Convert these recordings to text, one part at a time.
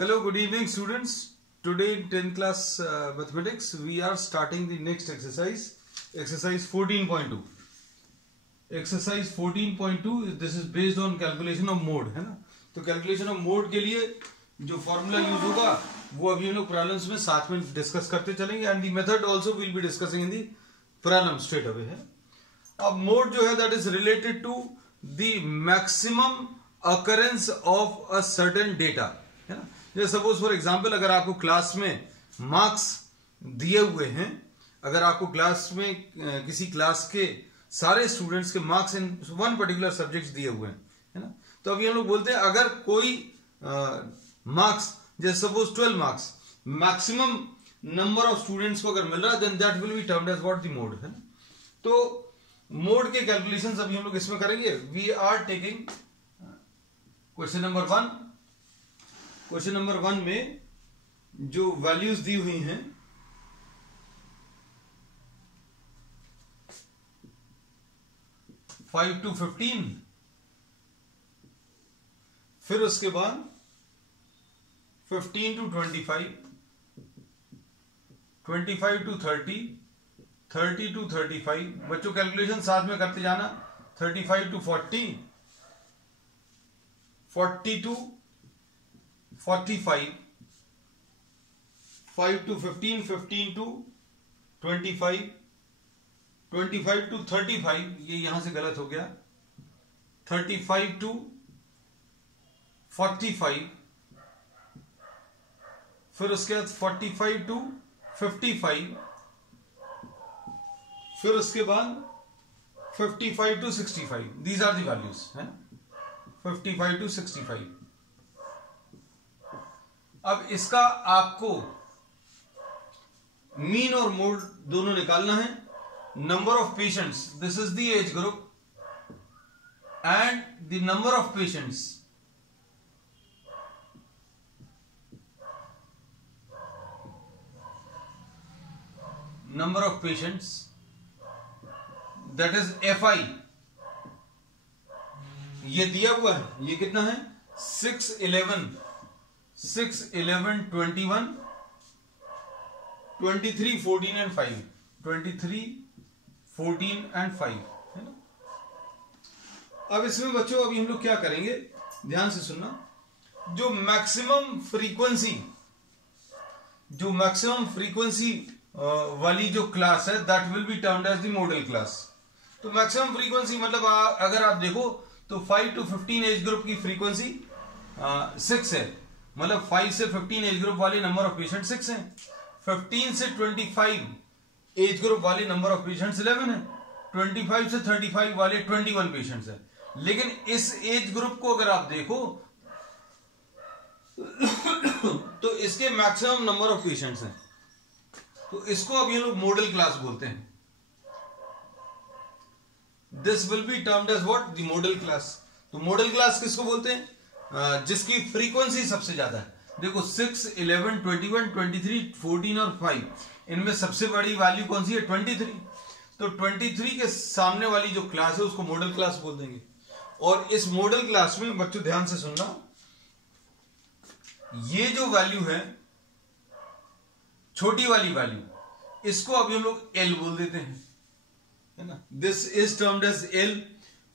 Hello, good evening students. Today in 10th class mathematics we are starting the next exercise, exercise 14.2. Exercise 14.2 this is based on calculation of mode, है ना. तो calculation of mode के लिए जो formula use होगा वो अभी हम लोग problems में साथ में discuss करते चलेंगे and the method also we'll be discussing in the problem straight away है. अब mode जो है that is related to the maximum occurrence of a certain data, है ना. जैसे सपोज फॉर एग्जाम्पल अगर आपको क्लास में मार्क्स दिए हुए हैं, अगर आपको क्लास में किसी क्लास के सारे स्टूडेंट्स के marks in one particular subjects दिए हुए हैं, है ना. तो अभी हम लोग बोलते हैं अगर कोई मार्क्स जैसे suppose 12 marks maximum number of students को अगर मिल रहा है then that will be termed as what the mode, है ना. तो मोड के कैलकुलेशंस अभी हम लोग इसमें करेंगे. We are taking question number 1. Question number 1 में जो वैल्यूज दी हुई हैं फाइव टू 15, फिर उसके बाद 15 टू 25, 25 टू 30, 30 टू 35. बच्चों कैलकुलेशन साथ में करते जाना. 35 to 40, 40 to 45, 5 to 15, 15 to 25, 25 to 35, ये यहां से गलत हो गया. 35 to 45, फिर उसके बाद 45 to 55, फिर उसके बाद 55 to 65. These are the values, है ना. 55 to 65. अब इसका आपको मीन और मोड दोनों निकालना है. Number of patients, this is the age group and the number of patients. Number of patients that is FI. ये दिया हुआ है. ये कितना है 6, 11, 21, 23, 14 एंड 5. 23, 14 एंड 5, है ना. अब इसमें बच्चों अभी हम लोग क्या करेंगे, ध्यान से सुनना. जो मैक्सिमम फ्रीक्वेंसी वाली जो क्लास है that will be termed as the modal class. तो मैक्सिमम फ्रीक्वेंसी मतलब अगर आप देखो तो 5 to 15 एज ग्रुप की फ्रीक्वेंसी 6 है. मतलब 5 से 15 एज ग्रुप वाले नंबर ऑफ पेशेंट 6 हैं. 15 से 25 एज ग्रुप वाले नंबर ऑफ पेशेंट्स 11 हैं. 25 से 35 वाले 21 पेशेंट्स हैं. लेकिन इस एज ग्रुप को अगर आप देखो तो इसके मैक्सिमम नंबर ऑफ पेशेंट्स हैं. तो इसको अभी हम लोग मॉडल क्लास बोलते हैं. This will be termed as what the modal class. तो मॉडल क्लास किसको बोलते हैं, जिसकी फ्रीक्वेंसी सबसे ज्यादा है. देखो 6, 11, 21, 23, 14 और 5, इनमें सबसे बड़ी वैल्यू कौन सी है 23. तो 23 के सामने वाली जो क्लास है उसको मॉडल क्लास बोल देंगे. और इस मॉडल क्लास में बच्चों ध्यान से सुनना, ये जो वैल्यू है छोटी वाली वैल्यू, इसको अभी हम लोग L बोल देते हैं, है ना. This is termed as L.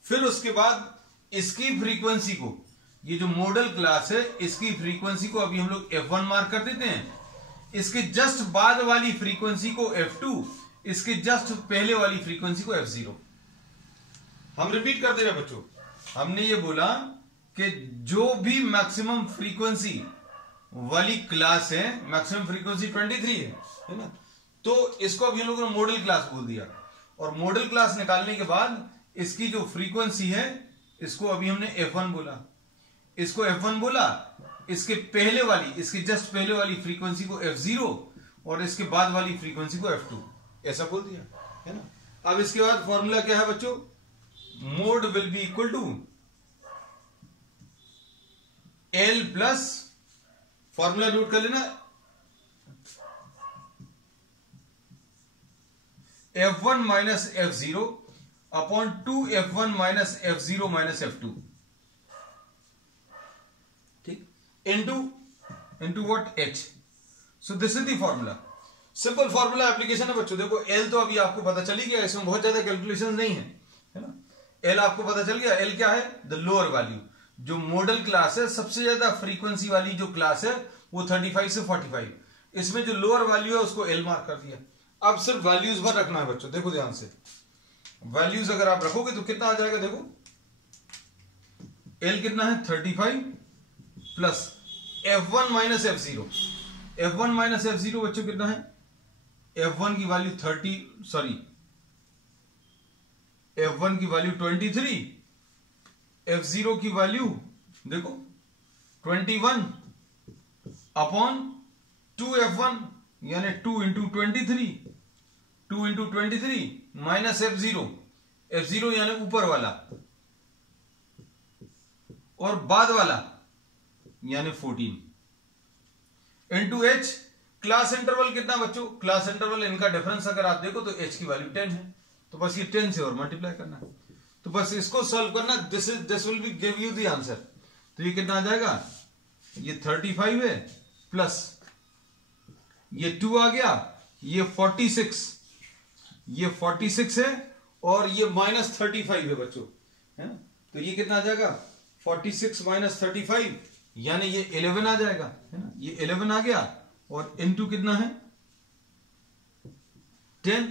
फिर उसके बाद इसकी फ्रीक्वेंसी को, ये जो मॉडल क्लास है इसकी फ्रीक्वेंसी को अभी हम लोग F1 मार्क कर देते हैं. इसके जस्ट बाद वाली फ्रीक्वेंसी को F2, इसके जस्ट पहले वाली फ्रीक्वेंसी को F0. हम रिपीट कर दे रहे बच्चों. हमने ये बोला कि जो भी मैक्सिमम फ्रीक्वेंसी वाली क्लास है, मैक्सिमम फ्रीक्वेंसी 23 है ना. तो इसको अभी हम लोगों ने मॉडल क्लास बोल दिया. और मॉडल क्लास निकालने के बाद इसकी जो फ्रीक्वेंसी है इसको अभी हमने F1 बोला. इसको F1 बोला, इसके पहले वाली, इसके जस्ट पहले वाली फ्रीक्वेंसी को F0 और इसके बाद वाली फ्रीक्वेंसी को F2, ऐसा बोल दिया, है ना. अब इसके बाद फॉर्मूला क्या है बच्चों, mode will be equal to L plus, formula note कर लेना, F1 minus F0 upon 2F1 minus F0 minus F2. Into into what h. So this is the formula. Simple formula application है बच्चों. देखो L तो अभी आपको पता चल ही गया, इसमें बहुत ज्यादा कैलकुलेशन नहीं है ना. एल आपको पता चल गया. एल क्या है? The lower value. जो मॉडल क्लास है, सबसे ज्यादा फ्रीक्वेंसी वाली जो क्लास है वो 35 से 45. इसमें जो लोअर वैल्यू है उसको एल मार्क कर दिया. अब सिर्फ वैल्यूज भर रखना है बच्चों. देखो ध्यान से, वैल्यूज अगर आप रखोगे तो कितना आ जाएगा. देखो एल कितना है? 35 plus F1 minus F0. F1 minus F0 बच्चों कितना है? F1 की वैल्यू 23, F0 की वैल्यू देखो 21 अपॉन 2F1 यानी 2 इंटू 23 माइनस F0 यानी ऊपर वाला और बाद वाला यानी 14 इंटू H. क्लास इंटरवल कितना बच्चों? क्लास इंटरवल इनका डिफरेंस अगर आप देखो तो H की वैल्यू 10 है, तो बस ये 10 से और मल्टीप्लाई करना है. तो बस इसको सॉल्व करना. This will B give you the answer. तो ये कितना आ जाएगा? ये 35 है प्लस ये 2 आ गया, ये 46 है और ये माइनस 35 है बच्चों, है ना. तो ये कितना आ जाएगा? 46 माइनस 35 यानी ये 11 आ जाएगा, है ना. ये 11 आ गया और इनटू कितना है? 10.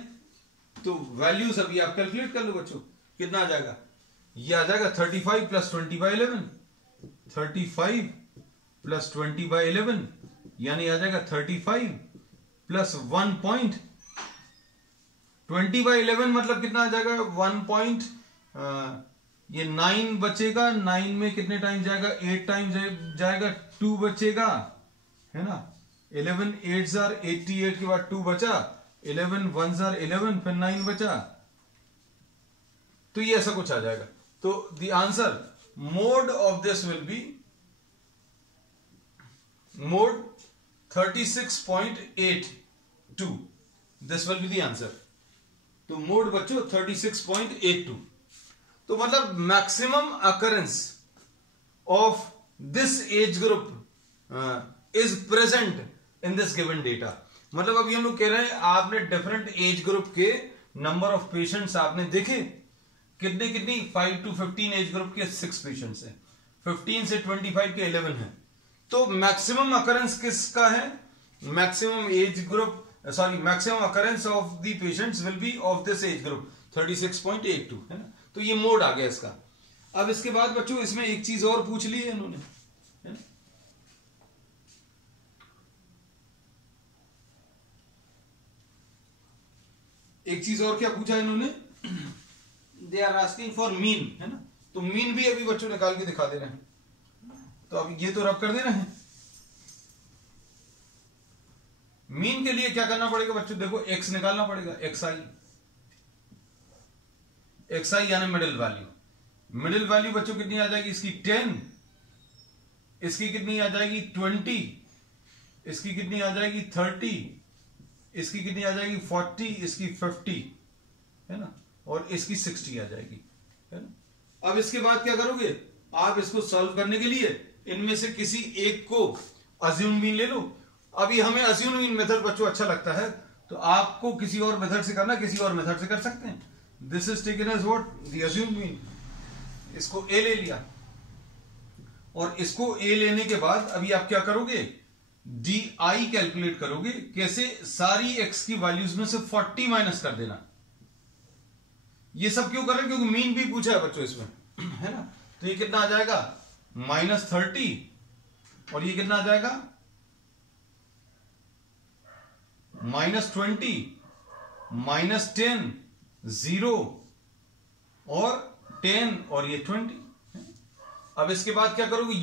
तो वैल्यूज अभी आप कैलकुलेट कर लो बच्चों. कितना आ जाएगा? ये आ जाएगा 35 प्लस 20/11. 35 प्लस 20/11 यानी आ जाएगा 35 प्लस 1.20/11 मतलब कितना आ जाएगा? 1. ये 9 बचेगा. 9 में कितने टाइम्स जाएगा? 8 टाइम्स जाएगा. 2 बचेगा, है ना. 11 8s are 88 के बाद 2 बचा. 11 1s are 11 फिर 9 बचा. तो ये ऐसा कुछ आ जाएगा. तो the answer mode of this will B mode 36.82. This will be the answer. तो मोड बच्चों 36.82. तो मतलब maximum occurrence of this age group is present in this given data. मतलब अभी हम लोग कह रहे हैं आपने डिफरेंट एज ग्रुप के नंबर ऑफ पेशेंट्स आपने देखे. कितनी 5 to 15 एज ग्रुप के 6 पेशेंट्स हैं. 15 से 25 के 11 हैं. तो मैक्सिमम अकरेंस किसका है? Maximum age group maximum occurrence of the patients will be of this age group 36.82, है ना. तो ये मोड आ गया इसका. अब इसके बाद बच्चों इसमें एक चीज और पूछ ली है इन्होंने, है ना. एक चीज और क्या पूछा इन्होंने? They are asking for mean, है ना. तो मीन भी अभी बच्चों निकाल के दिखा दे रहे हैं. तो अब ये तो रब कर दे रहे हैं. मीन के लिए क्या करना पड़ेगा बच्चों? देखो एक्स निकालना पड़ेगा. एक्सआई यानी मिडिल वैल्यू. मिडिल वैल्यू बच्चों कितनी आ जाएगी? इसकी 10, इसकी कितनी आ जाएगी? 20, इसकी कितनी आ जाएगी? 30, इसकी कितनी आ जाएगी? 40, इसकी 50, है ना. और इसकी 60 आ जाएगी, है ना. अब इसके बाद क्या करोगे? आप इसको सॉल्व करने के लिए इनमें से किसी एक को अज्यूम मीन ले लो. अभी हमें अज्यूम मीन मेथड बच्चों अच्छा लगता है, तो आपको किसी और मेथड से करना, किसी और मेथड से कर सकते हैं. This is taken as what? The assumed mean. इसको ए ले लिया और इसको ए लेने के बाद अभी आप क्या करोगे? डी आई कैलकुलेट करोगे. कैसे? सारी एक्स की वैल्यूज में से 40 माइनस कर देना. ये सब क्यों कर रहे हैं? क्योंकि मीन भी पूछा है बच्चों इसमें, है ना. तो ये कितना आ जाएगा? -30 और ये कितना आ जाएगा? -20 -10 0 और 10 और ये 20. अब इसके बाद क्या करोगे?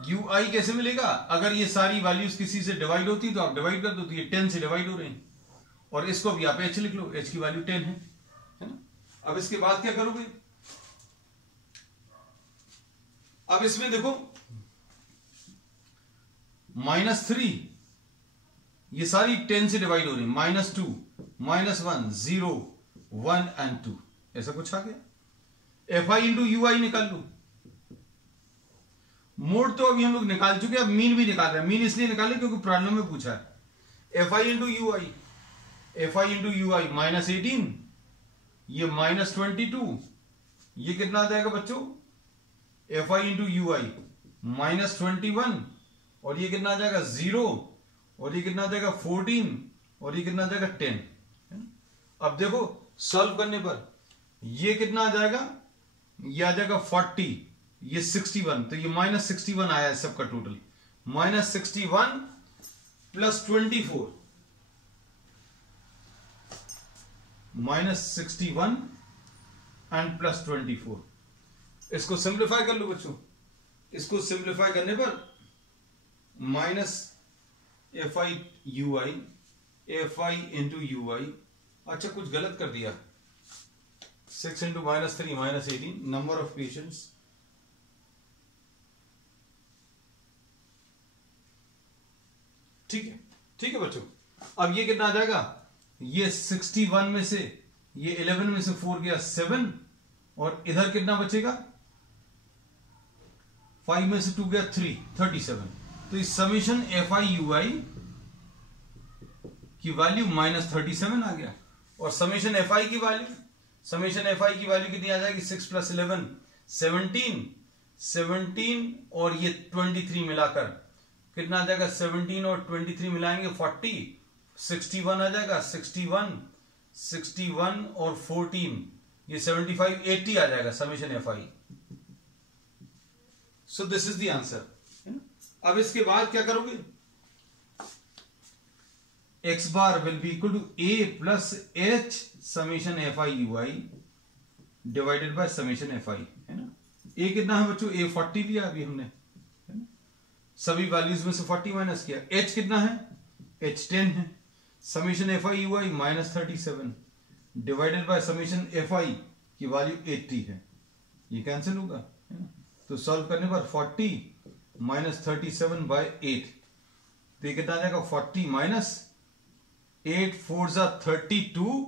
यूआई कैसे मिलेगा? अगर ये सारी वैल्यूज किसी से डिवाइड होती तो आप डिवाइड कर दो. तो ये 10 से डिवाइड हो रहे हैं और इसको भी आप एच लिख लो. एच की वैल्यू 10 है ना. अब इसके बाद क्या करोगे? अब इसमें देखो -3 ये सारी 10 से डिवाइड हो रही है. -2 -1 0 1 एंड 2 ऐसा कुछ आ गया. एफ आई इंटू यू आई निकाल लो. मोड तो अभी हम लोग निकाल चुके, अब मीन भी निकाल रहे हैं। मीन इसलिए निकाले क्योंकि प्रॉब्लम में पूछा है। F I into U I, F I into U I -18, ये -22, ये कितना आ जाएगा बच्चों? F I into U I -21, और ये कितना आ जाएगा 0, और ये कितना आ जाएगा 14, और ये कितना आ जाएगा 10। अब देखो सॉल्व करने पर ये कितना आ जाएगा, ये आ जाएगा 40, ये 61, तो ये -61 आया है सबका टोटल। -61 plus 24, -61 and plus 24। इसको सिंप्लीफाई कर लो बच्चों। इसको सिंप्लीफाई करने पर minus F I you I, F I into U I, अच्छा कुछ गलत कर दिया, 6 इंटू -3 -18, नंबर ऑफ पेशेंट्स, ठीक है, ठीक है बच्चों। अब ये कितना आ जाएगा, ये 61 में से ये 11 में से 4 गया 7, और इधर कितना बचेगा, 5 में से 2 गया 3, 37। तो इस समीशन एफ आई यू आई की वैल्यू -37 आ गया, और समीशन एफ आई की वैल्यू, समीशन एफ आई की वैल्यू कितनी आ जाएगी, 6 + 11 17, और ये 23 मिलाकर कितना आ जाएगा, 17 और 23 मिलाएंगे 40, 61 आ जाएगा, 61 और 14, ये 75, 80 आ जाएगा summation f i. So this is the answer. अब इसके बाद क्या करोगे, x bar will be equal to a plus h summation f I you i divided by summation f i, है ना। a कितना है बच्चों, a 40 लिया अभी हमने, है ना, सभी वैल्यूज में से 40 माइनस किया। h कितना है, h 10 है। Summation f I you I -37 divided by summation f आई की वैल्यू 80 है, ये कैंसिल होगा, है ना। तो सॉल्व करने पर 40 -37 बाय 8, तो ये कितना आ जाएगा, 40 माइनस 8 4 जा 32,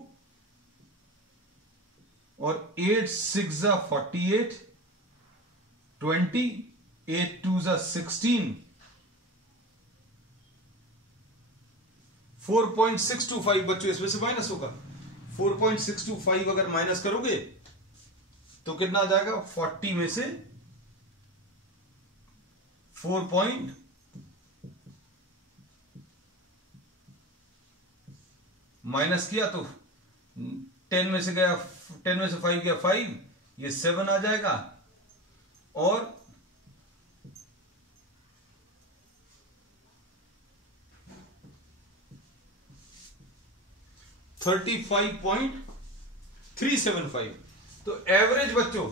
और 8 6 जा 48, 20, 8 2 जा 16, 4.625 बच्चों इसमें से माइनस होगा। 4.625 अगर माइनस करोगे तो कितना आ जाएगा, 40 में से 4 माइनस किया तो 10 में से गया, 10 में से 5 गया 5, ये 7 आ जाएगा, और $35.375। तो एवरेज बच्चों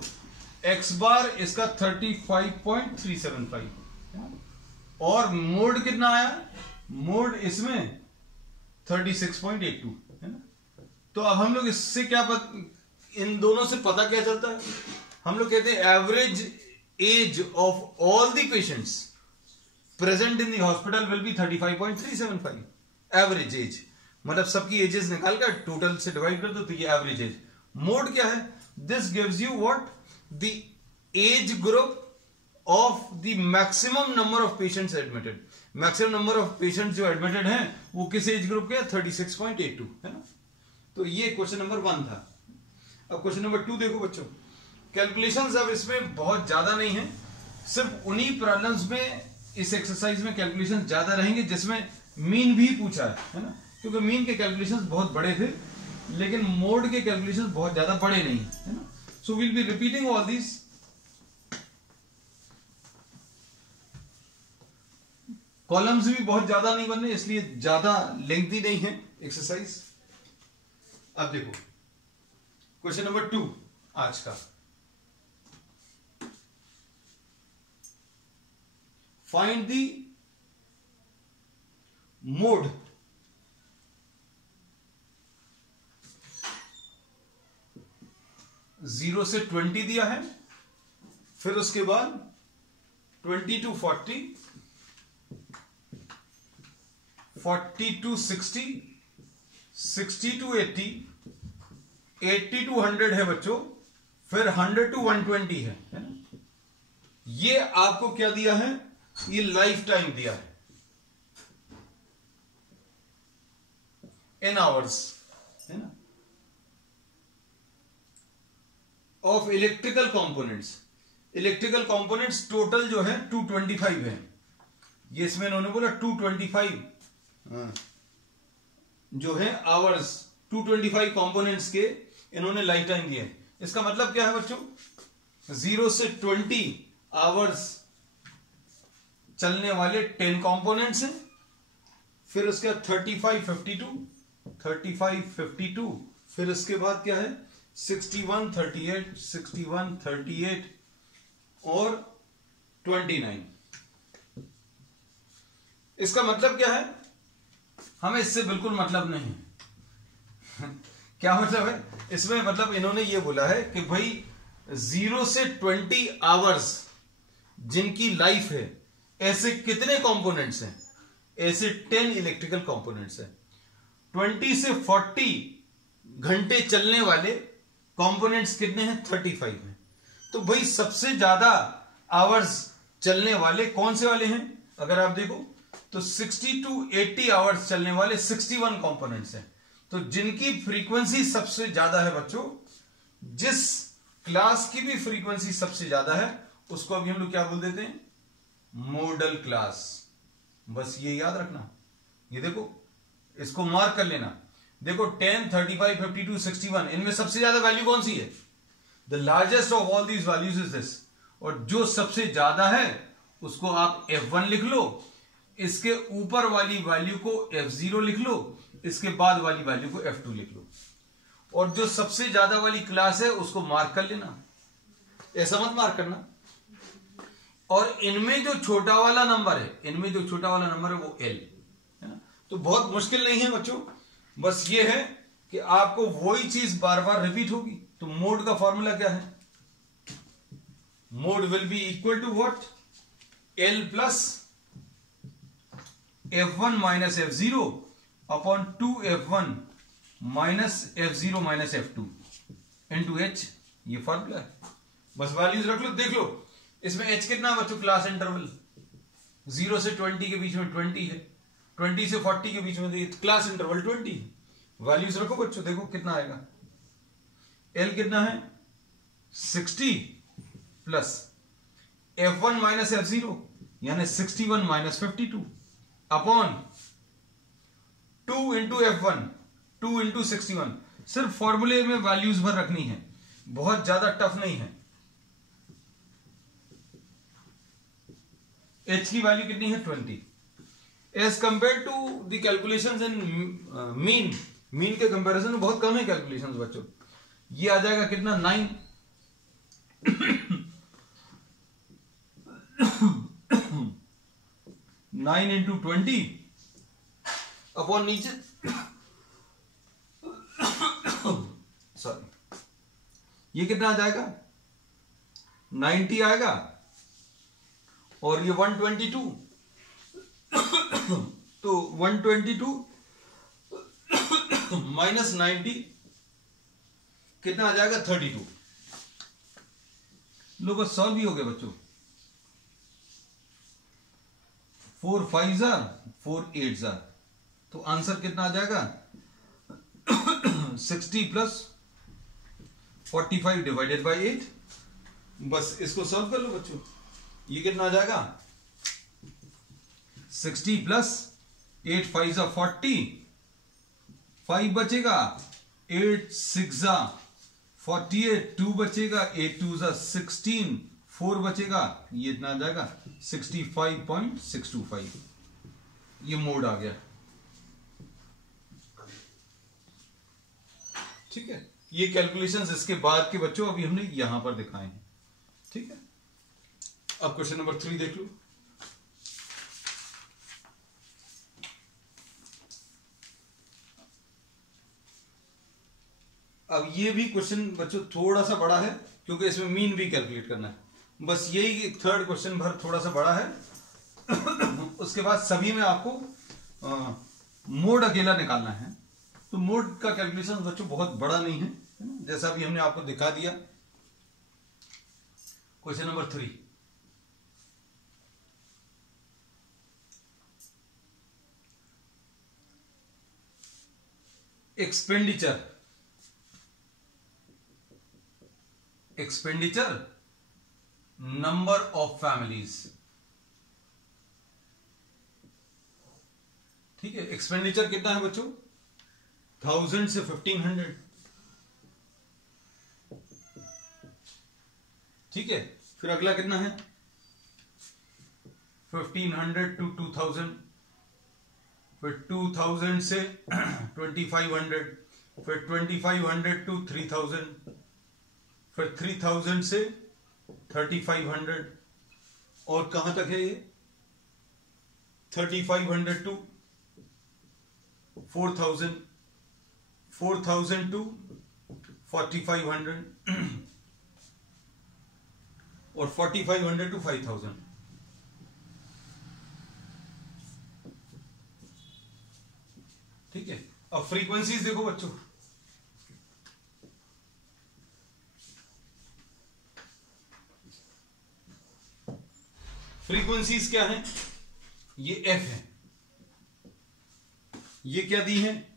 x बार इसका 35.375, और मोड कितना आया, मोड इसमें 36.82, है ना। तो अब हम लोग इससे क्या इन दोनों से पता क्या चलता है, हम लोग कहते हैं average age of all the patients present in the hospital will be 35.375। Average age मतलब सबकी एजेस निकाल कर टोटल से डिवाइड कर दो तो ये एवरेज एज। मोड क्या है, this gives you what, the age group of the maximum number of patients admitted. Maximum number of patients जो एडमिटेड हैं वो किस एज ग्रुप के हैं, 36.82, है ना। तो ये क्वेश्चन नंबर 1 था। अब क्वेश्चन नंबर 2 देखो बच्चों। कैलकुलेशंस अब इसमें बहुत ज्यादा नहीं है, सिर्फ उन्हीं प्रॉब्लम्स में इस एक्सरसाइज में कैलकुलेशन ज्यादा रहेंगे जिसमें मीन भी पूछा है ना, क्योंकि मीन के कैलकुलेशंस बहुत बड़े थे लेकिन मोड के कैलकुलेशंस बहुत ज्यादा बड़े नहीं है ना। So will be repeating all this. Columns भी बहुत ज्यादा नहीं बनने, इसलिए ज्यादा लेंथी नहीं है एक्सरसाइज। अब देखो क्वेश्चन नंबर 2 आज का। फाइंड द मोड जीरो से 20 दिया है, फिर उसके बाद 20 to 40, 40 to 60, 60 to 80, 80 to 100 है बच्चों, फिर 100 to 120 है ना। ये आपको क्या दिया है, ये लाइफ टाइम दिया है इन आवर्स, है ना, of electrical components. Electrical components total जो है 225 है, ये इसमें इन्होंने बोला 225 जो है आवर्स, 225 कंपोनेंट्स के इन्होंने लाइफ टाइम दिया है। इसका मतलब क्या है बच्चों, 0 से 20 आवर्स चलने वाले 10 कंपोनेंट्स हैं, फिर उसके बाद 3552, फिर उसके बाद क्या है 6138 और 29। इसका मतलब क्या है, हमें इससे बिल्कुल मतलब नहीं है क्या मतलब है इसमें, मतलब इन्होंने ये बोला है कि भाई 0 से 20 आवर्स जिनकी लाइफ है, ऐसे कितने कंपोनेंट्स हैं, ऐसे 10 इलेक्ट्रिकल कंपोनेंट्स हैं। 20 से 40 घंटे चलने वाले कंपोनेंट्स कितने हैं, 35 हैं। तो भाई सबसे ज्यादा आवर्स चलने वाले कौन से वाले हैं, अगर आप देखो तो 60 to 80 आवर्स चलने वाले 61 कंपोनेंट्स हैं। तो जिनकी फ्रीक्वेंसी सबसे ज्यादा है बच्चों, जिस क्लास की भी फ्रीक्वेंसी सबसे ज्यादा है, उसको अभी हम लोग क्या बोल देते हैं, मॉडल क्लास। बस ये याद रखना, ये देखो इसको मार्क कर लेना। देखो 10, 35, 52, 61, इनमें सबसे ज्यादा वैल्यू कौन सी है, the largest of all these values is this. और जो सबसे ज्यादा है उसको आप F1 लिख लो, इसके ऊपर वाली वैल्यू को F0 लिख लो, इसके बाद वाली वैल्यू को F2 लिख लो। और जो सबसे ज्यादा वाली क्लास है उसको मार्क कर लेना, ऐसा मत मार्क करना। और इनमें जो छोटा वाला नंबर है, वो L है ना। तो बहुत मुश्किल नहीं है बच्चों, बस ये है कि आपको वही चीज बार बार रिपीट होगी। तो मोड का फॉर्मूला क्या है, mode will be equal to what, L plus F1 minus F0 upon 2F1 minus F0 minus F2 into H। ये फॉर्मूला है, बस वैल्यूज रख लो। देख लो इसमें H कितना है बच्चों, क्लास इंटरवल 0 से 20 के बीच में 20 है, 20 से 40 के बीच में क्लास इंटरवल 20 है। वैल्यूज रखो बच्चों, देखो कितना आएगा। L कितना है 60 प्लस F1 माइनस F0 यानी 61 minus 52 upon 2 into F1, 2 into 61। सिर्फ फॉर्मूले में वैल्यूज भर रखनी है, बहुत ज्यादा टफ नहीं है। H की वैल्यू कितनी है 20। As compare to the calculations इन मीन के कंपैरिजन में बहुत कम है कैलकुलेशंस बच्चों। ये आ जाएगा कितना 9 9 इंटू 20 अपॉन नीचे सॉरी, ये कितना आ जाएगा 90 आएगा, और ये 122 तो 122 माइनस 90 कितना आ जाएगा 32। लो बस सॉल्व भी हो गया बच्चों। 4 5 4 8 तो आंसर कितना आ जाएगा 60 प्लस 45 डिवाइडेड बाय 8। बस इसको सॉल्व कर लो बच्चों, ये कितना आ जाएगा 60 प्लस 8 5 40, 5 बचेगा, 8 6 48, 2 बचेगा, 8 2 16, 4 बचेगा, ये इतना आ जाएगा 65.625। ये मोड आ गया, ठीक है। ये कैलकुलेशंस इसके बाद के बच्चों अभी हमने यहां पर दिखाए हैं, ठीक है। अब क्वेश्चन नंबर 3 देख लो। अब ये भी क्वेश्चन बच्चों थोड़ा सा बड़ा है, क्योंकि इसमें मीन भी कैलकुलेट करना है। बस यही थर्ड क्वेश्चन भर थोड़ा सा बड़ा है उसके बाद सभी में आपको मोड अकेला निकालना है। तो मोड का कैलकुलेशन बच्चों बहुत बड़ा नहीं है, जैसा भी हमने आपको दिखा दिया। Question number 3, expenditure, expenditure number of families, ठीक है। एक्सपेंडिचर कितना है बच्चों, 1000 से 1500, ठीक है। फिर अगला कितना है, 1500 to 2000, फिर 2000 से 2500, फिर 2500 to 3000, फिर 3000 से 3500, और कहां तक है ये, 3500 to 4000, 4000 to 4500, और 4500 to 5000। ठीक है। अब फ्रीक्वेंसीज देखो बच्चों, फ्रीक्वेंसीज क्या है, ये एफ है, ये क्या दी है,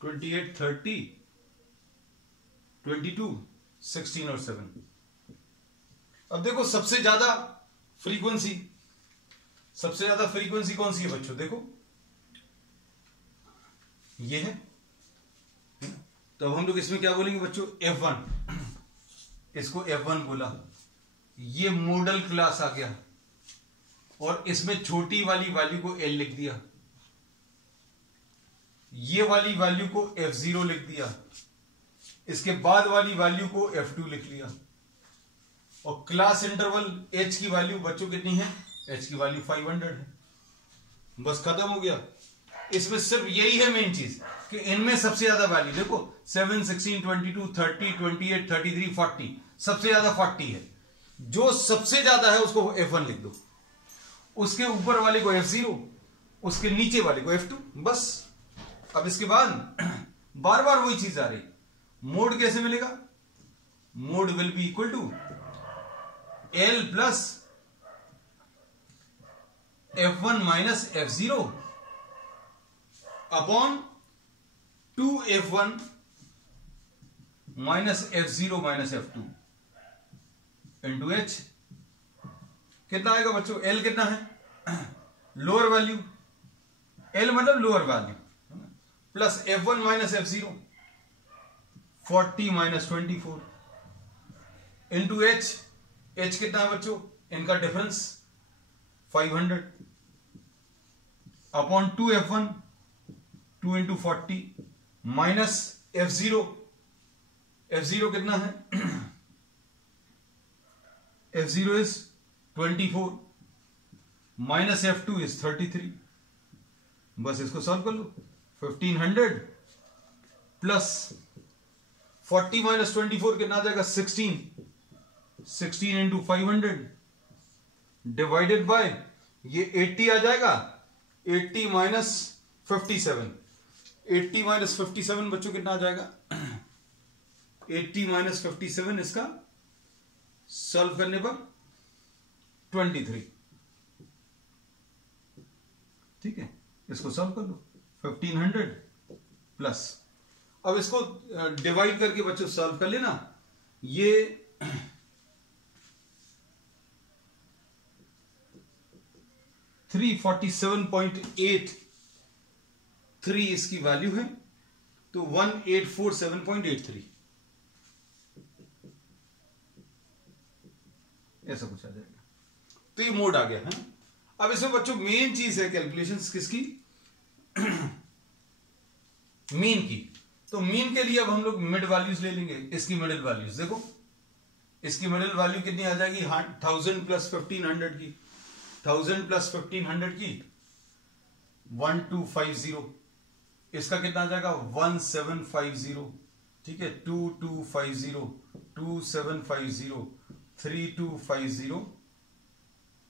ट्वेंटी 30, 22, 16 और 7। अब देखो सबसे ज्यादा फ्रीक्वेंसी कौन सी है बच्चों, देखो ये है। तो अब हम लोग इसमें क्या बोलेंगे बच्चों, F1, इसको F1 बोला, ये मॉडल क्लास आ गया, और इसमें छोटी वाली वैल्यू को L लिख दिया, ये वाली वैल्यू को F0 लिख दिया, इसके बाद वाली वैल्यू को F2 लिख लिया, और क्लास इंटरवल H की वैल्यू बच्चों कितनी है, H की वैल्यू 500 है। बस खत्म हो गया। इसमें सिर्फ यही है मेन चीज कि इनमें सबसे ज्यादा वैल्यू देखो, 7, 16, 22, 30, 28, 33, 40, सबसे ज्यादा 40 है। जो सबसे ज्यादा है उसको F1 लिख दो, उसके ऊपर वाले को F0, उसके नीचे वाले को F2, बस। अब इसके बाद बार बार वही चीज आ रही, मोड कैसे मिलेगा, mode will be equal to L plus F1 minus F0 upon 2F1 minus F0 minus F2 into H। कितना आएगा बच्चों, L कितना है, लोअर वैल्यू, L मतलब lower value, plus F1 minus F0 40 minus 24 into H। H कितना है बच्चों, इनका difference 500 upon 2F1, 2 into 40 minus F0, F0 कितना है, F0 is 24 minus F2 is 33। बस इसको सॉल्व कर लो, 1500 प्लस 40 माइनस 24 कितना आ जाएगा, 16 इंटू 500 डिवाइडेड बाय ये 80 आ जाएगा, 80 माइनस 57, 80 माइनस 57 बच्चों कितना आ जाएगा, 80 माइनस 57 इसका सॉल्व करने पर 23। ठीक है, इसको सॉल्व कर लो, 1500 प्लस, अब इसको डिवाइड करके बच्चों सॉल्व कर लेना, ये 347.83 इसकी वैल्यू है, तो 1847.83 ऐसा कुछ आ जाएगा। तो ये मोड आ गया है। अब इसमें बच्चों मेन चीज है कैलकुलेशंस किसकी, मीन की। तो मीन के लिए अब हम लोग मिड वैल्यूज ले लेंगे, इसकी मिडिल वैल्यूज देखो, इसकी मिडिल वैल्यू कितनी आ जाएगी, 1000 प्लस 1500 की, 1000 प्लस 1500 की 1250, इसका कितना आ जाएगा 1750, ठीक है, 2250, 2750, 3250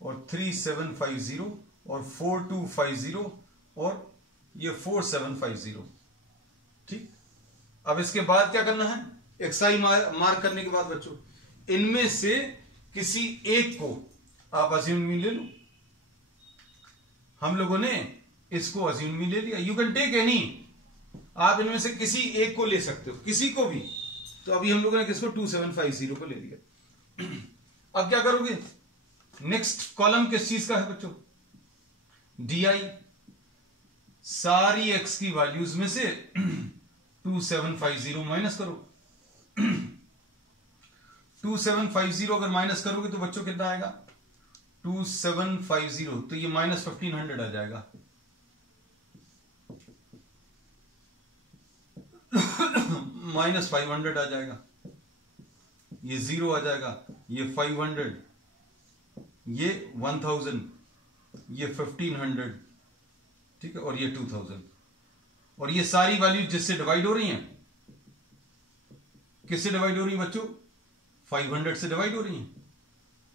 और 3750 और 4250 और ये 4750। ठीक, अब इसके बाद क्या करना है, एक्साई मार्क करने के बाद बच्चों इनमें से किसी एक को आप अज्यूम ले लो। हम लोगों ने इसको अज्यूम ले लिया। यू कैन टेक एनी, आप इनमें से किसी एक को ले सकते हो, किसी को भी। तो अभी हम लोगों ने किसको 2750 को ले लिया। अब क्या करोगे, नेक्स्ट कॉलम किस चीज का है बच्चों, DI। सारी x की वैल्यूज में से 2750 माइनस करो। 2750 अगर माइनस करोगे तो बच्चों कितना आएगा, 2750, तो ये माइनस 1500 आ जाएगा। माइनस 500 आ जाएगा, ये 0 आ जाएगा, ये 500, ये 1000, ये 1500, ठीक है, और ये 2000। और ये सारी वैल्यू जिससे डिवाइड हो रही हैं, किससे डिवाइड हो रही है बच्चों, 500 से डिवाइड हो रही हैं।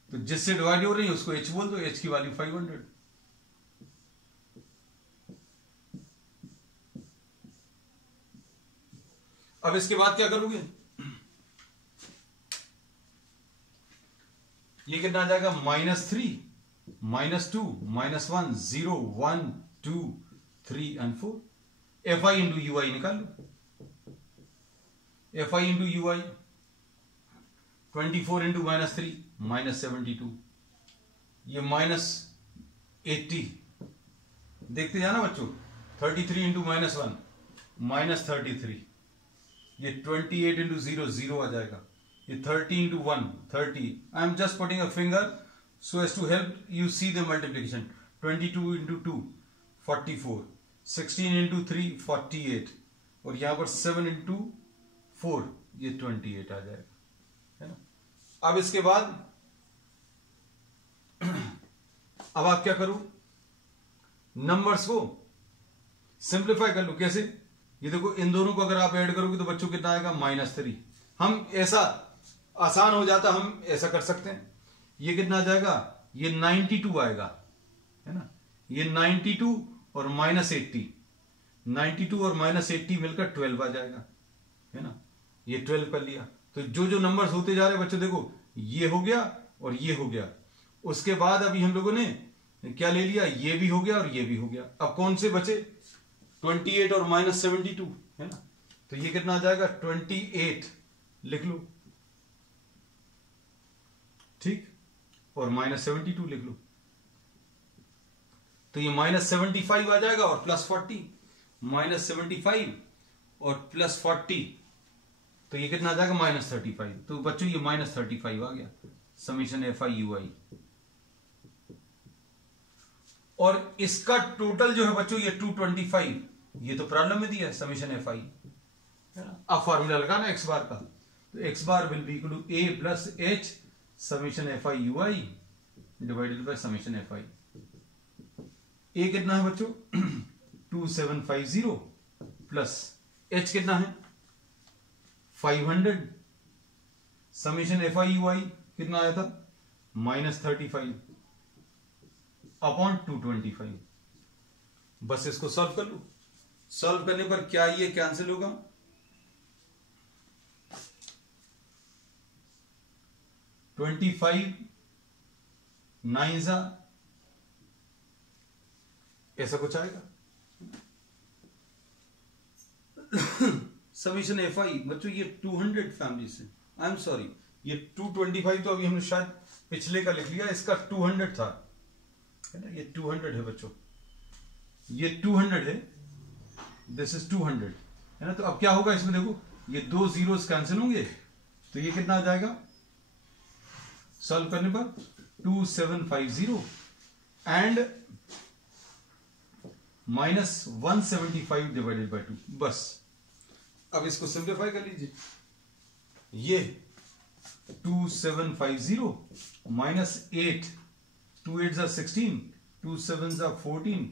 तो जिससे डिवाइड हो रही है उसको h बोल दो, h की वैल्यू 500। अब इसके बाद क्या करोगे, ये कितना आ जाएगा, -3, -2, -1, 0, 1, 2, 3 एंड 4। FI इंटू UI निकाल लो। FI इंटू UI 24 इंटू -3 -72, ये -80। देखते जाना बच्चों, 33 इंटू -1 -33, ये 28 इंटू 0 0 आ जाएगा, ये 30 into 1 30। I am just putting a finger so as to help you see the multiplication। 22 into 2 44, 16 into 3 48, और यहां पर 7 into 4 ये 28 आ जाएगा, है ना। अब इसके बाद अब आप क्या करो, नंबर्स को सिंप्लीफाई कर लो। कैसे, ये देखो, इन दोनों को अगर आप ऐड करोगे तो बच्चों कितना आएगा, -3। हम ऐसा आसान हो जाता, हम ऐसा कर सकते हैं। ये कितना आ जाएगा, ये 92 आएगा, है ना। ये 92 और -80, 92 और -80 मिलकर 12 आ जाएगा, है ना। ये 12 कर लिया। तो जो जो नंबर्स होते जा रहे हैं बच्चों, देखो ये हो गया और ये हो गया। उसके बाद अभी हम लोगों ने क्या ले लिया, ये भी हो गया और ये भी हो गया। अब कौन से बचे, 28 और -72, है ना। तो ये कितना आ जाएगा, 28 लिख लो, ठीक, और -72 लिख लो। तो ये -75 आ जाएगा और +40, -75 और +40, तो ये कितना आ जाएगा, -35। तो बच्चों ये -35 आ गया, समीशन FI UI। और इसका टोटल जो है बच्चों ये 225, ये तो प्रॉब्लम में दिया है, समीशन FI, है ना। अब फॉर्मूला लगाना x बार का, तो x bar will be equal to A plus H summation FI UI divided by summation FI। A कितना है बच्चों, 2750 प्लस H कितना है, 500, समीशन FI UI कितना आया था, -35 अपॉन 225। बस इसको सॉल्व कर लो। सॉल्व करने पर क्या ये कैंसिल होगा, 25 9 ऐसा कुछ आएगा। समीशन FI बच्चों ये 200 फैमिली से, आई एम सॉरी, ये 225 तो अभी हमने शायद पिछले का लिख लिया, इसका 200 था, है ना। ये 200 है बच्चों, ये 200 है, दिस इज 200, है ना। तो अब क्या होगा इसमें, देखो ये 2 जीरोस कैंसिल होंगे, तो ये कितना आ जाएगा सॉल्व करने पर, 2750 एंड -175 डिवाइडेड बाय 2। बस अब इसको सिंप्लीफाई कर लीजिए, ये 2750 -8, 2 8s are 16, 2 7s are 14,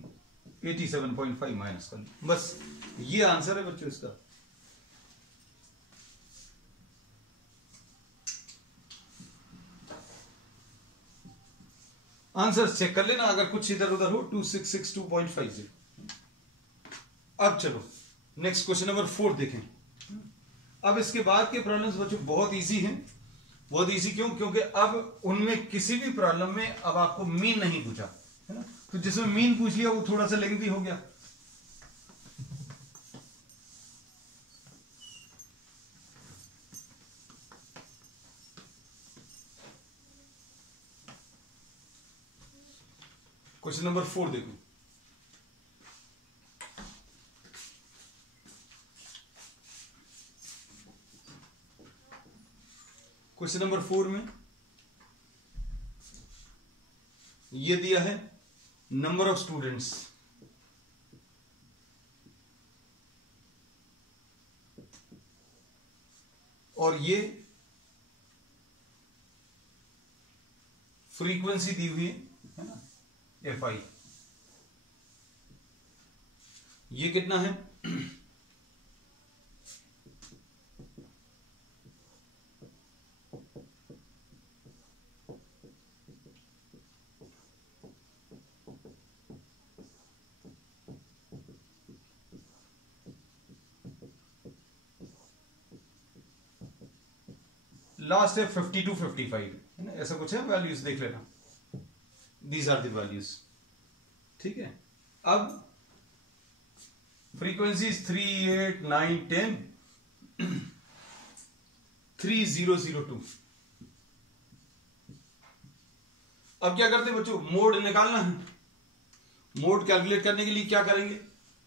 87.5 minus कर ली। बस ये आंसर है बच्चों इसका। आंसर चेक कर लेना अगर कुछ इधर उधर हो, 2662.50। अब चलो नेक्स्ट क्वेश्चन नंबर 4 देखें। अब इसके बाद के प्रॉब्लम्स बच्चों बहुत इजी हैं, बहुत इजी क्यों? क्योंकि अब उनमें किसी भी प्रॉब्लम में अब आपको मीन नहीं पूछा है ना, तो जिसमें मीन पूछ लिया वो थोड़ा सा लेंथी हो गया। क्वेश्चन नंबर 4 देखो। क्वेश्चन नंबर 4 में ये दिया है नंबर ऑफ स्टूडेंट्स, और ये फ्रीक्वेंसी दी हुई है ना, FI। ये कितना है? लास्ट है 52 55 है ना, ऐसा कुछ है। वैल्यूज देख लेना, दीज आर द वैल्यूज। ठीक है, अब फ्रीक्वेंसीज 3 8 9 10 3002। अब क्या करते हैं बच्चों? मोड निकालना है। मोड कैलकुलेट करने के लिए क्या करेंगे?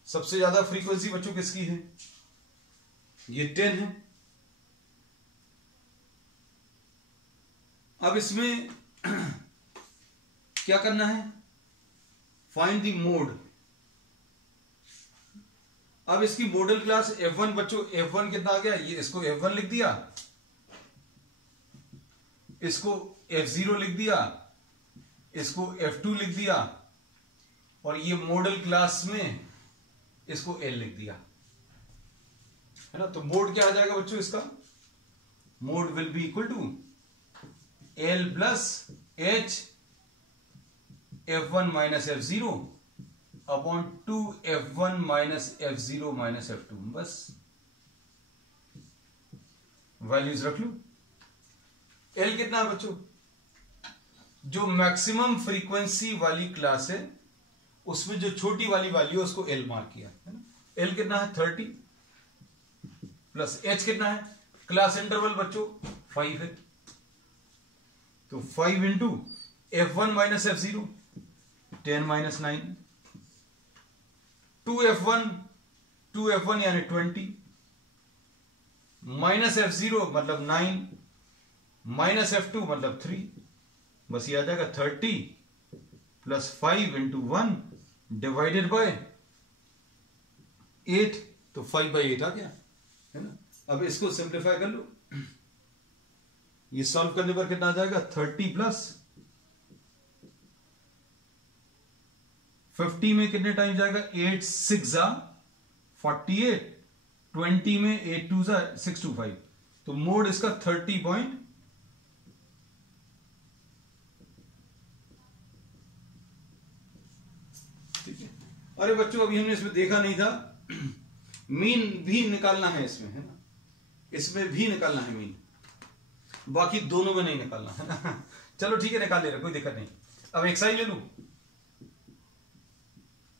सबसे ज्यादा फ्रीक्वेंसी बच्चों किसकी है? ये 10 है। अब इसमें क्या करना है? Find the mode. अब इसकी मॉडल क्लास F1 बच्चों, F1 कितना आ गया? ये इसको F1 लिख दिया, इसको F0 लिख दिया, इसको F2 लिख दिया, और ये मॉडल क्लास में इसको L लिख दिया, है ना। तो मोड क्या आ जाएगा बच्चों इसका? Mode will be equal to L plus H F1 minus F0 upon 2 F1 minus F0 minus F2। बस वैल्यूज रख लो। L कितना है बच्चों? जो मैक्सिमम फ्रीक्वेंसी वाली क्लास है उसमें जो छोटी वाली वैल्यू है उसको L मार्क किया है ना। L कितना है? 30 प्लस H कितना है? क्लास इंटरवल बच्चों 5 है, तो 5 into F1 minus F0 10 minus 9, 2F1 यानी 20 माइनस F0 मतलब 9 माइनस F2 मतलब 3। बस ये आ जाएगा 30 प्लस 5 इंटू 1 डिवाइडेड बाय 8, तो 5/8 आ गया, है ना। अब इसको सिंप्लीफाई कर लो, ये सॉल्व करने पर कितना आ जाएगा? 30 प्लस 50 में कितने टाइम जाएगा? 8 6 48, 20 में 8 2 6 2 5, तो मोड इसका 30 पॉइंट ठीक है। अरे बच्चों अभी हमने इसमें देखा नहीं था, मीन भी निकालना है इसमें, है ना। इसमें भी निकालना है मीन, बाकी दोनों में नहीं निकालना है ना। चलो ठीक है, निकाल ले रहा, कोई दिक्कत नहीं। अब एक्सआई ले लू।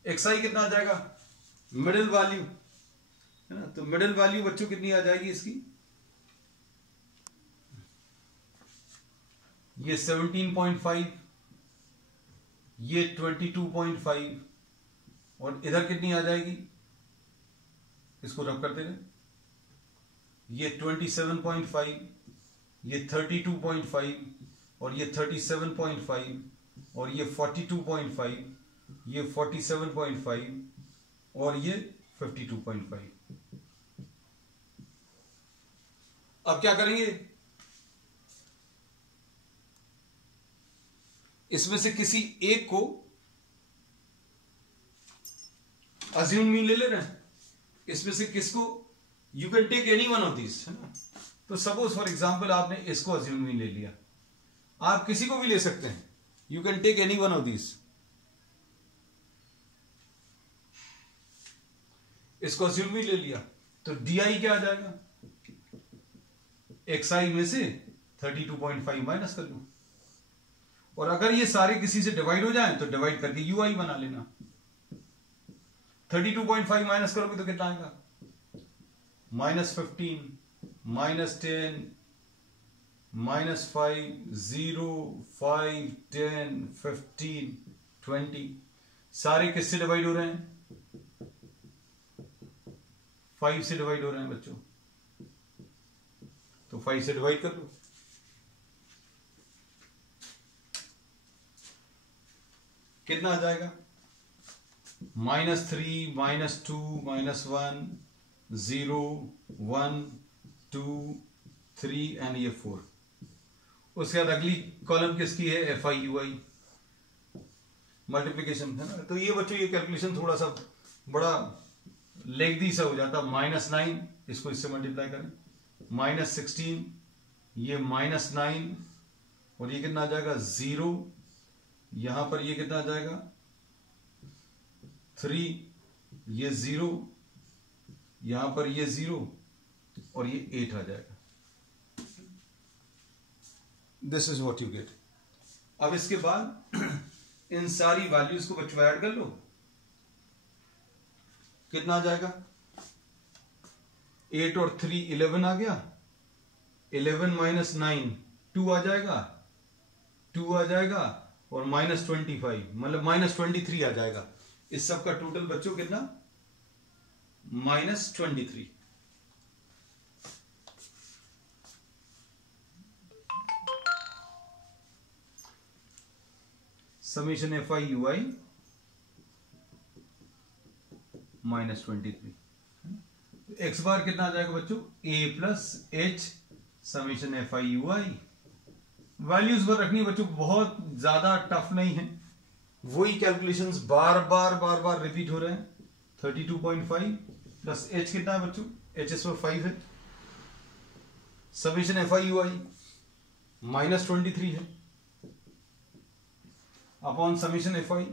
एक्सआई कितना आ जाएगा? मिडिल वैल्यू, है ना। तो मिडिल वैल्यू बच्चों कितनी आ जाएगी इसकी? ये 17.5, ये 22.5, और इधर कितनी आ जाएगी? इसको रब करते रहे। ये 27.5, ये 32.5, और ये 37.5, और ये 42.5, ये 47.5, और ये 52.5। अब क्या करेंगे? इसमें से किसी एक को अज्यूम मीन ले रहे हैं। इसमें से किसको? You can take any one of this, है ना। तो सपोज फॉर एग्जाम्पल आपने इसको अज्यूम मीन ले लिया, आप किसी को भी ले सकते हैं। You can take any one of this. इसको अज्यूम मीन ले लिया तो डी आई क्या आ जाएगा? एक्स आई में से 32.5 माइनस कर लूं, और अगर ये सारे किसी से डिवाइड हो जाएं तो डिवाइड करके यूआई बना लेना। 32.5 माइनस करोगे तो कितना आएगा? -15, -10, -5, 0, 5, 10, 15, 20। सारे किससे डिवाइड हो रहे हैं? 5 से डिवाइड हो रहे हैं बच्चों, तो 5 से डिवाइड कर लो। कितना आ जाएगा? -3, -2, -1, 0, 1, 2, 3 एंड ये 4। उसके बाद अगली कॉलम किसकी है? FI/UI मल्टीप्लीकेशन है ना। तो ये बच्चों ये कैलकुलेशन थोड़ा सा बड़ा लेग्दी सा हो जाता। -9 इसको इससे मल्टीप्लाई करें, -16 ये -9 और ये कितना आ जाएगा? 0। यहां पर ये कितना आ जाएगा? 3, ये 0, यहां पर ये 0 और ये 8 आ जाएगा। This is what you get. अब इसके बाद इन सारी वैल्यूज को बच्चों ऐड कर लो, कितना आ जाएगा? 8 और 3 11 आ गया। 11 - 9 2 आ जाएगा, 2 आ जाएगा और -25 मतलब -23 आ जाएगा। इस सब का टोटल बच्चों कितना? -23। Summation FI/UI -23। एक्स बार कितना आ जाएगा बच्चों? A + H summation FI/UI। Values पर रखनी बच्चों, बहुत ज्यादा टफ नहीं है, वही कैलकुलेशंस बार बार रिपीट हो रहे हैं। 32.5 प्लस H कितना है बच्चों? H इस पर 5 है। समीशन FI/UI -23 है upon summation FI।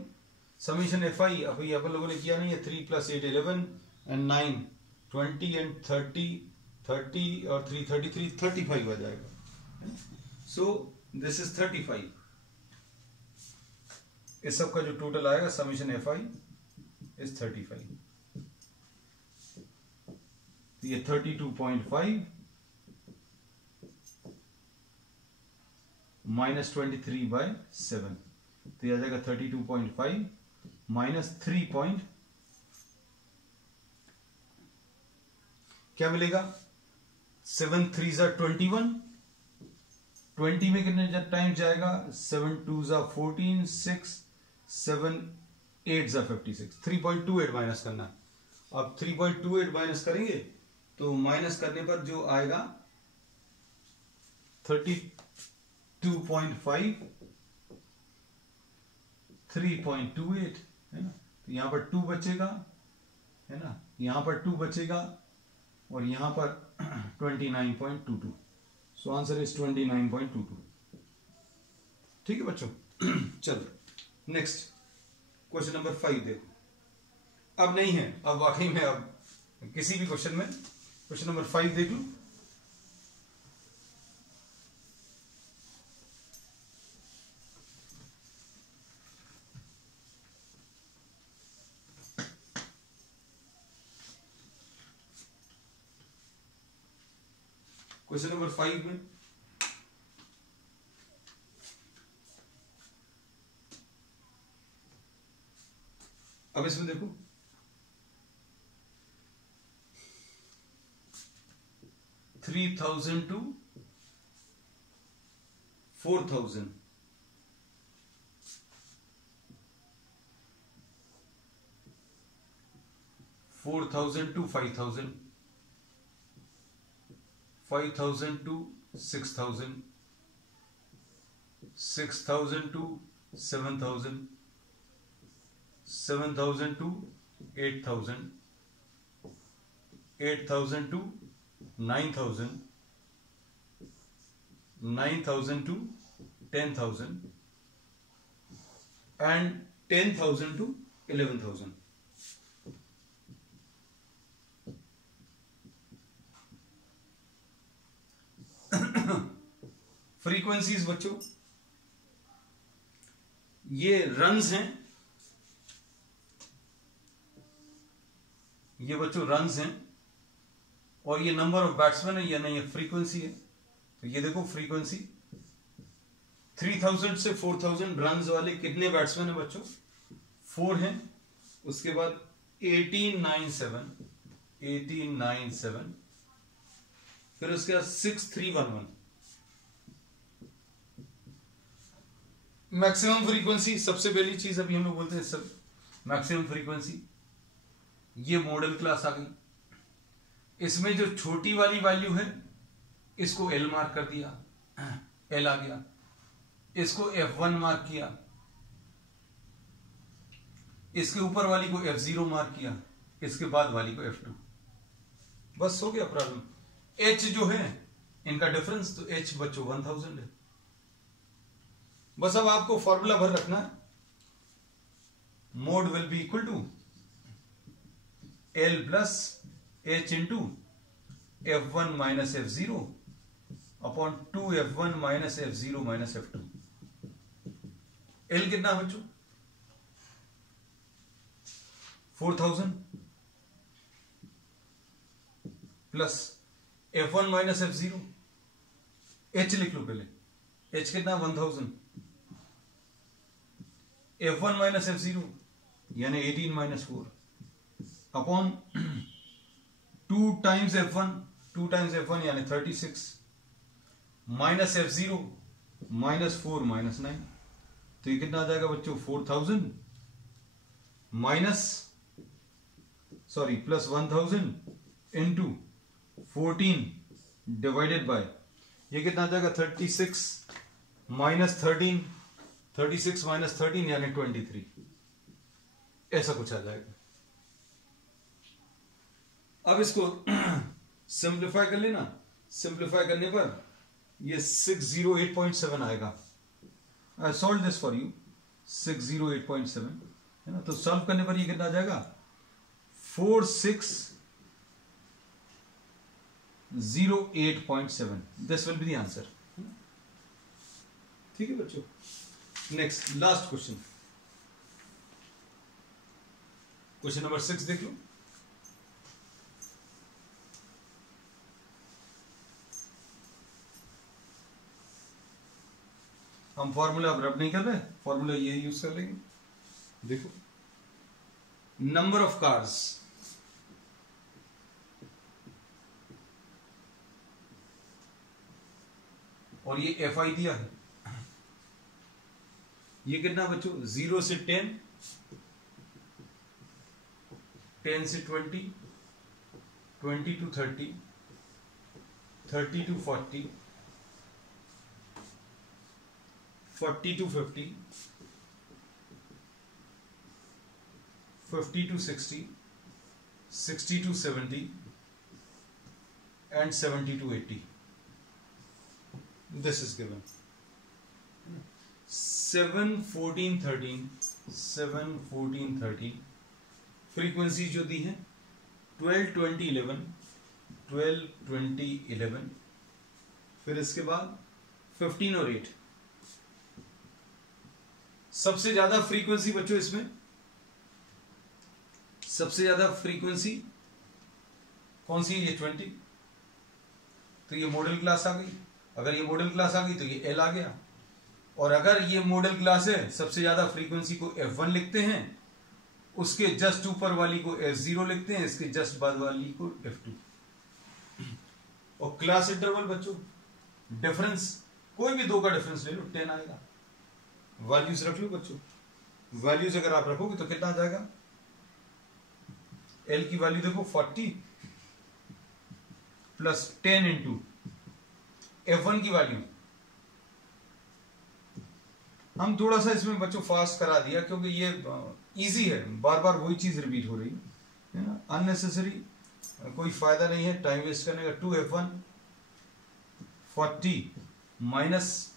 Summation FI अभी अपन लोगों ने किया नहीं है। 3 + 8 11 एंड 9 20 एंड 30 और 3 33 35 आ जाएगा। सो दिस इज 35। इस सब का जो टोटल आएगा समीशन FI इज 35। तो ये 32.5 -23/7, तो ये आ जाएगा 32.5 -3 क्या मिलेगा? 7 3 21। 20 में कितने टाइम जाएगा? 7 2 14, 6 7 8 56। 3.28 माइनस करना है। अब 3.28 माइनस करेंगे तो माइनस करने पर जो आएगा 32.5 3.28 है ना। तो यहां पर 2 बचेगा है ना, यहां पर 2 बचेगा और यहां पर 29.22। सो आंसर इज 29.22। ठीक है बच्चों। चलो नेक्स्ट क्वेश्चन नंबर 5 देखो। अब नहीं है, अब वाकई में अब किसी भी क्वेश्चन में क्वेश्चन नंबर 5 देख लो। क्वेश्चन नंबर 5 में अब इसमें देखो 3000 to 4000, 4000 to 5000, 5000 to 6000, 6000 to 7000, 7000 to 8000, 8000 to 9000, 9000 to 10,000 and 10,000 to 11,000. Frequencies बच्चों, ये रन्स हैं, ये बच्चों रन्स हैं, और ये नंबर ऑफ बैट्समैन है, या नहीं ये फ्रीक्वेंसी है। तो ये देखो फ्रीक्वेंसी 3000 से 4000 रन्स वाले कितने बैट्समैन है बच्चों? 4 हैं। उसके बाद 1897, फिर उसके बाद 6311। मैक्सिमम फ्रीक्वेंसी, सबसे पहली चीज अभी हम लोग बोलते हैं सब मैक्सिमम फ्रीक्वेंसी, ये मॉडल क्लास आ गई। इसमें जो छोटी वाली वैल्यू है इसको एल मार्क कर दिया, एल आ गया। इसको F1 मार्क किया, इसके ऊपर वाली को F0 मार्क किया, इसके बाद वाली को F2। बस हो गया प्रॉब्लम। H जो है इनका डिफरेंस, तो H बच्चों 1000 है। बस अब आपको फॉर्मूला भर रखना है, mode will be equal to L plus H into F1 minus F0 upon 2F1 minus F0 minus F2। L कितना बच्चों? 4000 plus F1 minus F0, H लिख लो पहले, H कितना? 1000, F1 माइनस F0 यानी 18 माइनस 4 अपॉन 2 टाइम्स F1 यानी 36 minus F0 minus 4 minus 9। तो ये कितना आ जाएगा बच्चों? 4000 प्लस 1000 इंटू 14 डिवाइडेड बाय, ये कितना आ जाएगा? 36 माइनस 13 यानी 23, ऐसा कुछ आ जाएगा। अब इसको सिंप्लीफाई कर लेना, सिंप्लीफाई करने पर ये 608.7 आएगा। I solve this for you, 608.7 है ना। तो सॉल्व करने पर ये कितना आ जाएगा? 4608.7। This will be the answer. ठीक है बच्चों। Next last question, question number 6 देख लो। हम फॉर्मूला अब रब नहीं कर रहे, फॉर्मूला ये यूज कर लेंगे। देखो, नंबर ऑफ कार्स, और ये FI दिया है। ये कितना बच्चों? 0 से 10, 10 से 20, 20 to 30, 30 to 40, 40 to 50, 50 to 60, 60 to 70, and 70 to 80. This is given. 7, 14, 13, 7, 14, 13 frequency जो दी है, 12, 20, 11, 12, 20, 11, फिर इसके बाद 15 और 8। सबसे ज्यादा फ्रीक्वेंसी बच्चों इसमें, सबसे ज्यादा फ्रीक्वेंसी कौन सी है? ये 20। तो ये मॉडल क्लास आ गई। अगर ये मॉडल क्लास आ गई तो ये L आ गया। और अगर ये मॉडल क्लास है, सबसे ज्यादा फ्रीक्वेंसी को F1 लिखते हैं, उसके जस्ट ऊपर वाली को F0 लिखते हैं, इसके जस्ट बाद वाली को F2। और क्लास इंटरवल बच्चों, डिफरेंस कोई भी दो का डिफरेंस ले लो, 10 आएगा। वैल्यूज रख लो बच्चों, वैल्यूज अगर आप रखोगे तो कितना आ जाएगा? L की वैल्यू देखो 40 प्लस 10 इंटू F1 की वैल्यू। हम थोड़ा सा इसमें बच्चों फास्ट करा दिया क्योंकि ये इजी है, बार बार वही चीज रिपीट हो रही है ना, अननेसेसरी कोई फायदा नहीं है टाइम वेस्ट करने का। 2F1 40 माइनस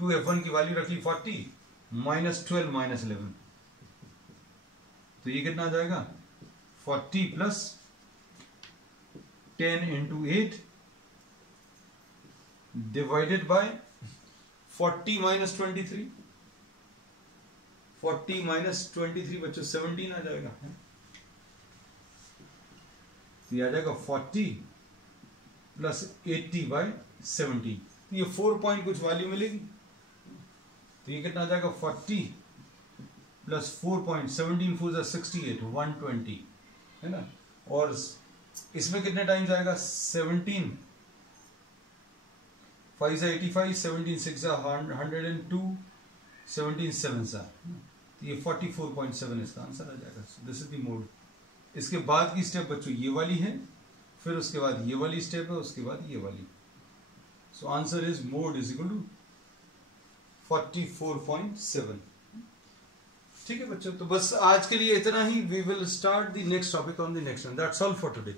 2F1 की वैल्यू रख ली 40 माइनस 12 माइनस 11, तो ये कितना आ जाएगा? 40 plus 10 into 8 divided by 40 minus 23, 40 minus 23 बच्चों 17 आ जाएगा। तो ये आ जाएगा 40 प्लस 80/17। तो ये 4 पॉइंट कुछ वैल्यू मिलेगी। तो ये कितना आ जाएगा 40 प्लस 4 पॉइंट 17 4 68 120 है ना। और इसमें कितने टाइम्स आएगा 17 5 85 17 6 102 17 7 तो ये 44.7 इसका आंसर आ जाएगा। This is the mode. इसके बाद की स्टेप बच्चों ये वाली है, फिर उसके बाद ये वाली स्टेप है, उसके बाद ये वाली। So answer is mode is equal to 44.7। ठीक है बच्चों, तो बस आज के लिए इतना ही। We will start the next topic on the next one. That's all for today.